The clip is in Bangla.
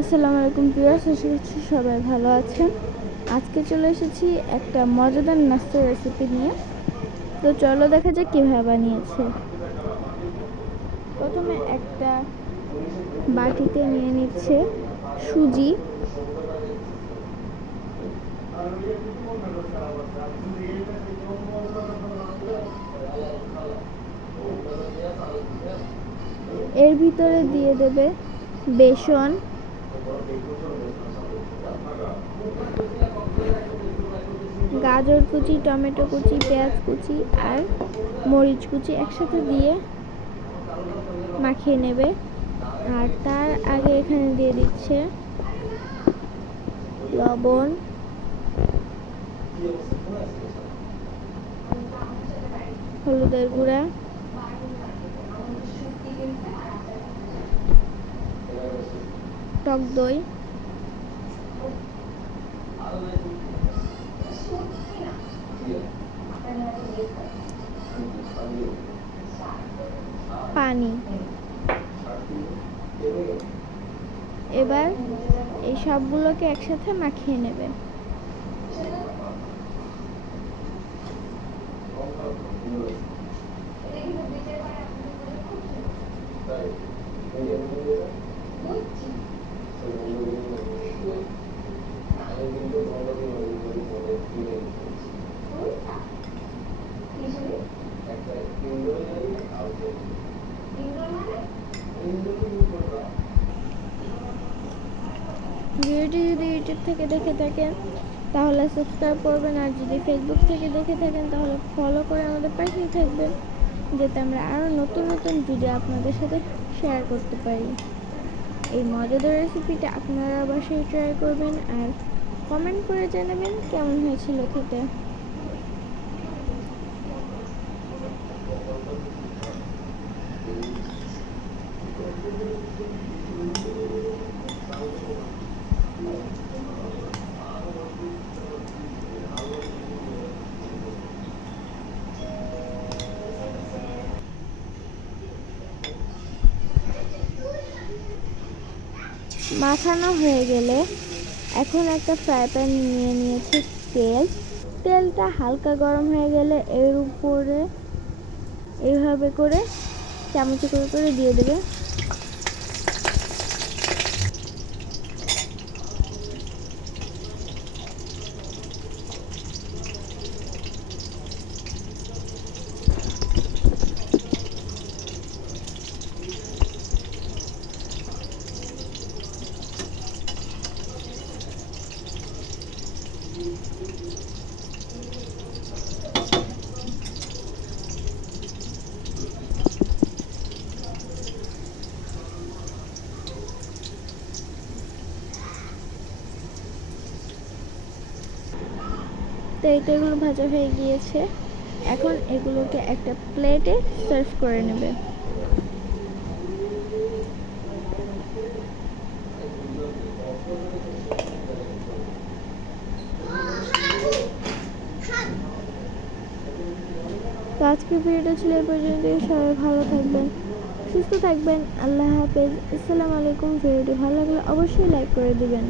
আসসালামু আলাইকুম পিয়ার্স আশা করছি সবাই ভালো আছেন। আজকে চলে এসেছি একটা মজাদার নাস্তার রেসিপি নিয়ে। তো চলো দেখা যাক কীভাবে বানিয়েছে। প্রথমে একটা বাটিতে নিয়ে নিচ্ছে সুজি। এর ভিতরে দিয়ে দেবে বেসন। গাজর কুচি, টমেটো কুচি, পেঁয়াজ কুচি আর মরিচ কুচি একসাথে দিয়ে মাখিয়ে নেবে। আর তার আগে এখানে দিয়ে দিচ্ছে লবণ। হলুদের গুঁড়া। টক দই। পানি। এবার এই সবগুলোকে একসাথে মাখিয়ে নেবে। ভিডিওটি যদি ইউটিউব থেকে দেখে থাকেন, তাহলে সাবস্ক্রাইব করবেন। আর যদি ফেসবুক থেকে দেখে থাকেন, তাহলে ফলো করে আমাদের পাশেই থাকবেন, যাতে আমরা আরও নতুন নতুন ভিডিও আপনাদের সাথে শেয়ার করতে পারি। এই মজাদার রেসিপিটা আপনারা বাসায় ট্রাই করবেন আর কমেন্ট করে জানাবেন কেমন হয়েছিল খেতে। মাখানো হয়ে গেলে এখন একটা ফ্রাই প্যান নিয়ে নিয়েছি তেল। তেলটা হালকা গরম হয়ে গেলে এর উপরে এইভাবে করে চামচে করে করে দিয়ে দেবে। তো এই এগুলো ভাজা হয়ে গিয়েছে। এখন এগুলোকে একটা প্লেটে সার্ভ করে নেবে। তো আজকের ভিডিওটা ছিল এই পর্যন্ত সবাই ভালো থাকবেন, সুস্থ থাকবেন। আল্লাহ হাফেজ। আসসালামু আলাইকুম। ভিডিওটি ভালো লাগলে অবশ্যই লাইক করে দিবেন।